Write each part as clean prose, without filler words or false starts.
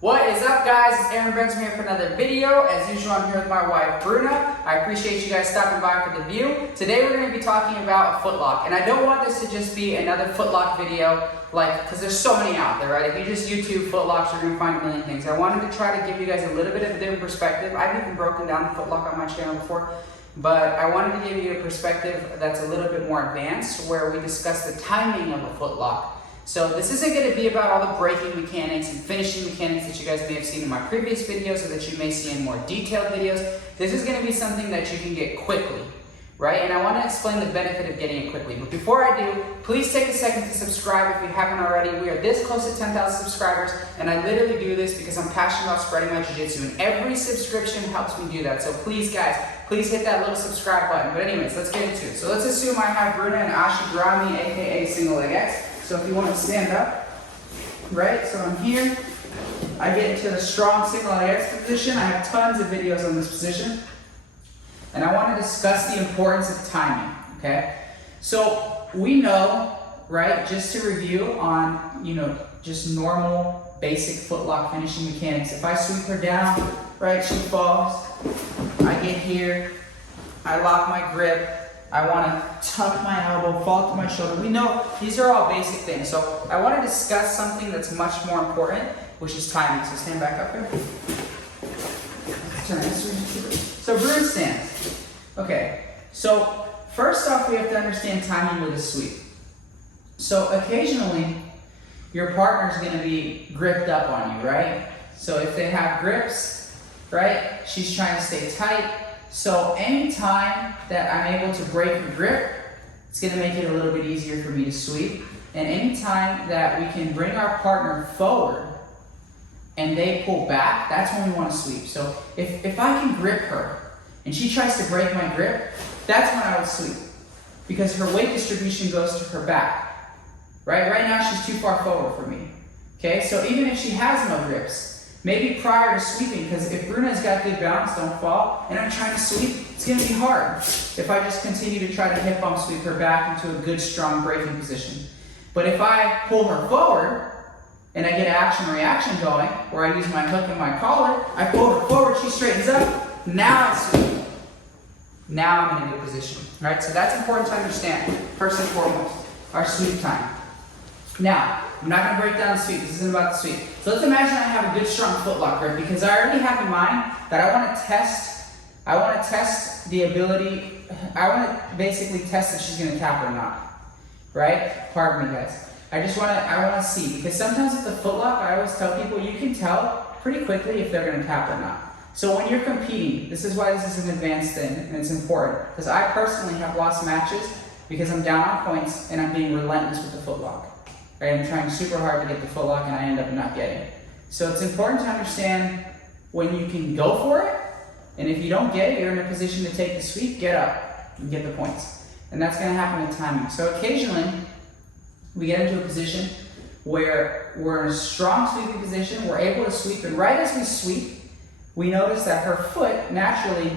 What is up, guys? It's Aaron Benson here for another video. As usual, I'm here with my wife, Bruna. I appreciate you guys stopping by for the view. Today, we're going to be talking about Footlock. And I don't want this to just be another Footlock video, because there's so many out there, right? If you just YouTube Footlocks, you're going to find a million things. I wanted to try to give you guys a little bit of a different perspective. I've even broken down Footlock on my channel before, but I wanted to give you a perspective that's a little bit more advanced, where we discuss the timing of a Footlock. So this isn't going to be about all the braking mechanics and finishing mechanics that you guys may have seen in my previous videos or that you may see in more detailed videos. This is going to be something that you can get quickly, right? And I want to explain the benefit of getting it quickly. But before I do, please take a second to subscribe if you haven't already. We are this close to 10,000 subscribers, and I literally do this because I'm passionate about spreading my jiu-jitsu, and every subscription helps me do that. So please, guys, please hit that little subscribe button. But anyways, let's get into it. So let's assume I have Bruna and Ashi Grami, aka Single Leg X. So if you want to stand up, right? So I'm here. I get into the strong single leg X position. I have tons of videos on this position. And I want to discuss the importance of timing, okay? So we know, right, just to review on, just normal, basic footlock finishing mechanics. If I sweep her down, right, she falls. I get here. I lock my grip. I want to tuck my elbow, fall to my shoulder. We know these are all basic things. So I want to discuss something that's much more important, which is timing. So stand back up here. Turn this. So Bruna stands. Okay. So first off, we have to understand timing with a sweep. So occasionally, your partner's going to be gripped up on you, right? So if they have grips, right, she's trying to stay tight. So anytime that I'm able to break her grip, it's going to make it a little bit easier for me to sweep. And anytime that we can bring our partner forward and they pull back, that's when we want to sweep. So if I can grip her and she tries to break my grip, that's when I would sweep, because her weight distribution goes to her back. Right now she's too far forward for me. Okay, so even if she has no grips, maybe prior to sweeping, because if Bruna's got good balance, don't fall, and I'm trying to sweep, it's going to be hard if I just continue to try to hip bump sweep her back into a good, strong braking position. But if I pull her forward, and I get an action-reaction going, where I use my hook and my collar, I pull her forward, she straightens up, now I sweep. Now I'm in a good position, right? So that's important to understand, first and foremost, our sweep time. Now, I'm not going to break down the sweep. This isn't about the sweep. So let's imagine I have a good, strong footlock grip, because I already have in mind that I want to test the ability. I want to basically test if she's going to tap or not, right? Pardon me, guys. I want to see, because sometimes with the footlock, I always tell people you can tell pretty quickly if they're going to tap or not. So when you're competing, this is why this is an advanced thing, and it's important, because I personally have lost matches because I'm down on points and I'm being relentless with the footlock. Right? I'm trying super hard to get the footlock and I end up not getting it. So it's important to understand when you can go for it, and if you don't get it, you're in a position to take the sweep, get up and get the points. And that's going to happen with timing. So occasionally, we get into a position where we're in a strong sweeping position, we're able to sweep, and right as we sweep, we notice that her foot naturally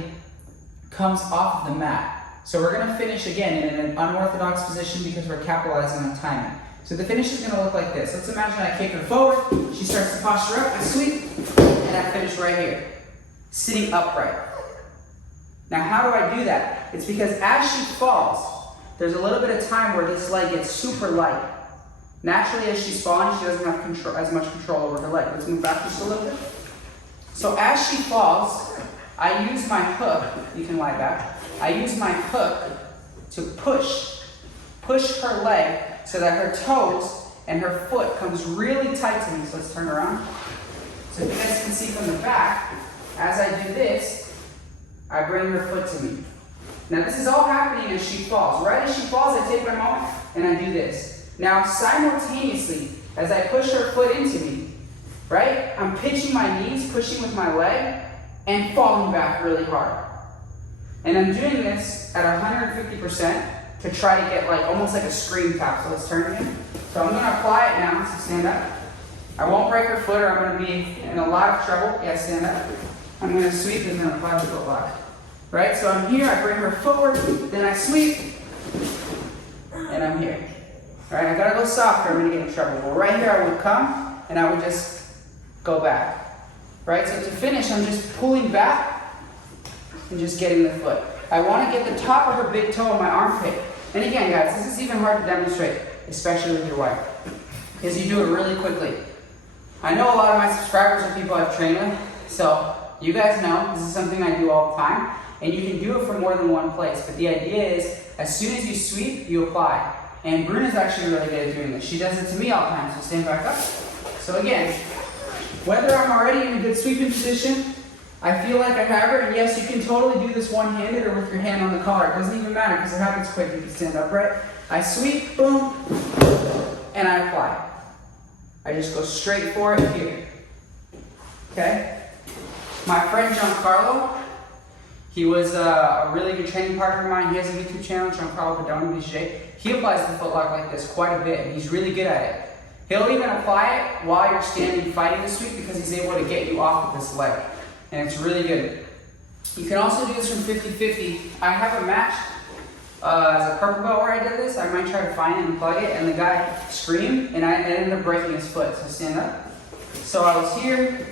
comes off of the mat. So we're going to finish again in an unorthodox position because we're capitalizing on timing. So the finish is going to look like this. Let's imagine I kick her forward, she starts to posture up, I sweep, and I finish right here, sitting upright. Now how do I do that? It's because as she falls, there's a little bit of time where this leg gets super light. Naturally, as she's falling, she doesn't have as much control over her leg. Let's move back just a little bit. So as she falls, I use my hook, you can lie back, I use my hook to push her leg so that her toes and her foot comes really tight to me. So let's turn around. So if you guys can see from the back, as I do this, I bring her foot to me. Now this is all happening as she falls. Right as she falls, I take my moment and I do this. Now simultaneously, as I push her foot into me, right, I'm pitching my knees, pushing with my leg, and falling back really hard. And I'm doing this at 150%. To try to get almost like a screen tap. So let's turn again. So I'm going to apply it now. So stand up. I won't break her foot or I'm going to be in a lot of trouble. Yeah, stand up. I'm going to sweep and then apply the footlock. Right? So I'm here. I bring her forward. Then I sweep. And I'm here. All right? I got to go softer. I'm going to get in trouble. But right here I would come and I would just go back, right? So to finish, I'm just pulling back and just getting the foot. I want to get the top of her big toe on my armpit. And again, guys, this is even hard to demonstrate, especially with your wife, because you do it really quickly. I know a lot of my subscribers are people I've trained with, so you guys know this is something I do all the time, and you can do it from more than one place. But the idea is, as soon as you sweep, you apply. And Bruna's actually really good at doing this. She does it to me all the time, so stand back up. So again, whether I'm already in a good sweeping position, I feel like I have her, and yes, you can totally do this one-handed or with your hand on the collar. It doesn't even matter because it happens quick. You can stand upright. I sweep, boom, and I apply. I just go straight for it here. Okay? My friend Giancarlo, he was a really good training partner of mine. He has a YouTube channel, Giancarlo Padoni BJ. He applies the footlock like this quite a bit, and he's really good at it. He'll even apply it while you're standing fighting the sweep because he's able to get you off of this leg. And it's really good. You can also do this from 50-50. I have a match as a purple belt where I did this. I might try to find it and plug it, and the guy screamed, and I ended up breaking his foot. So stand up. So I was here,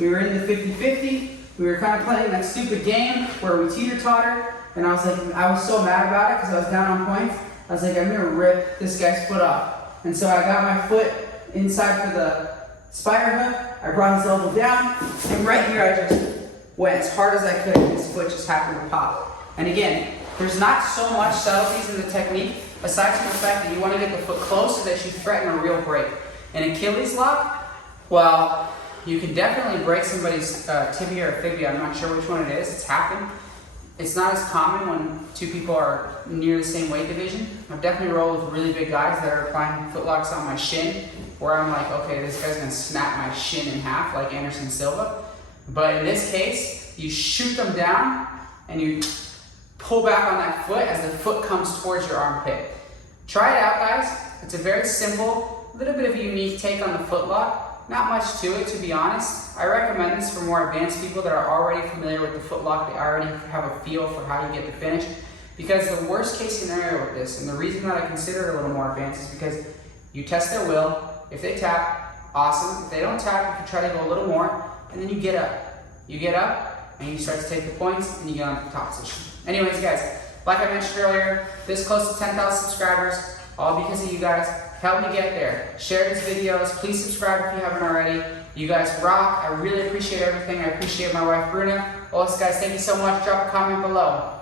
we were in the 50-50. We were kind of playing that stupid game where we teeter-totter, and I was like, I was so mad about it because I was down on points. I was like, I'm gonna rip this guy's foot off. And so I got my foot inside for the spider hook. I brought his elbow down, and right here I just went as hard as I could, and his foot just happened to pop. And again, there's not so much subtleties in the technique, aside from the fact that you want to get the foot close so that you threaten a real break. An Achilles lock, well, you can definitely break somebody's tibia or fibia. I'm not sure which one it is. It's happened. It's not as common when two people are near the same weight division. I've definitely rolled with really big guys that are applying footlocks on my shin, where I'm like, okay, this guy's gonna snap my shin in half like Anderson Silva. But in this case, you shoot them down and you pull back on that foot as the foot comes towards your armpit. Try it out, guys. It's a very simple, little bit of a unique take on the footlock. Not much to it, to be honest. I recommend this for more advanced people that are already familiar with the footlock. They already have a feel for how you get the finish. Because the worst case scenario with this, and the reason that I consider it a little more advanced, is because you test their will. If they tap, awesome. If they don't tap, you can try to go a little more, and then you get up. You get up, and you start to take the points, and you get on the top position. Anyways, guys, like I mentioned earlier, this close to 10,000 subscribers, all because of you guys. Help me get there. Share these videos. Please subscribe if you haven't already. You guys rock. I really appreciate everything. I appreciate my wife, Bruna. Also, guys, thank you so much. Drop a comment below.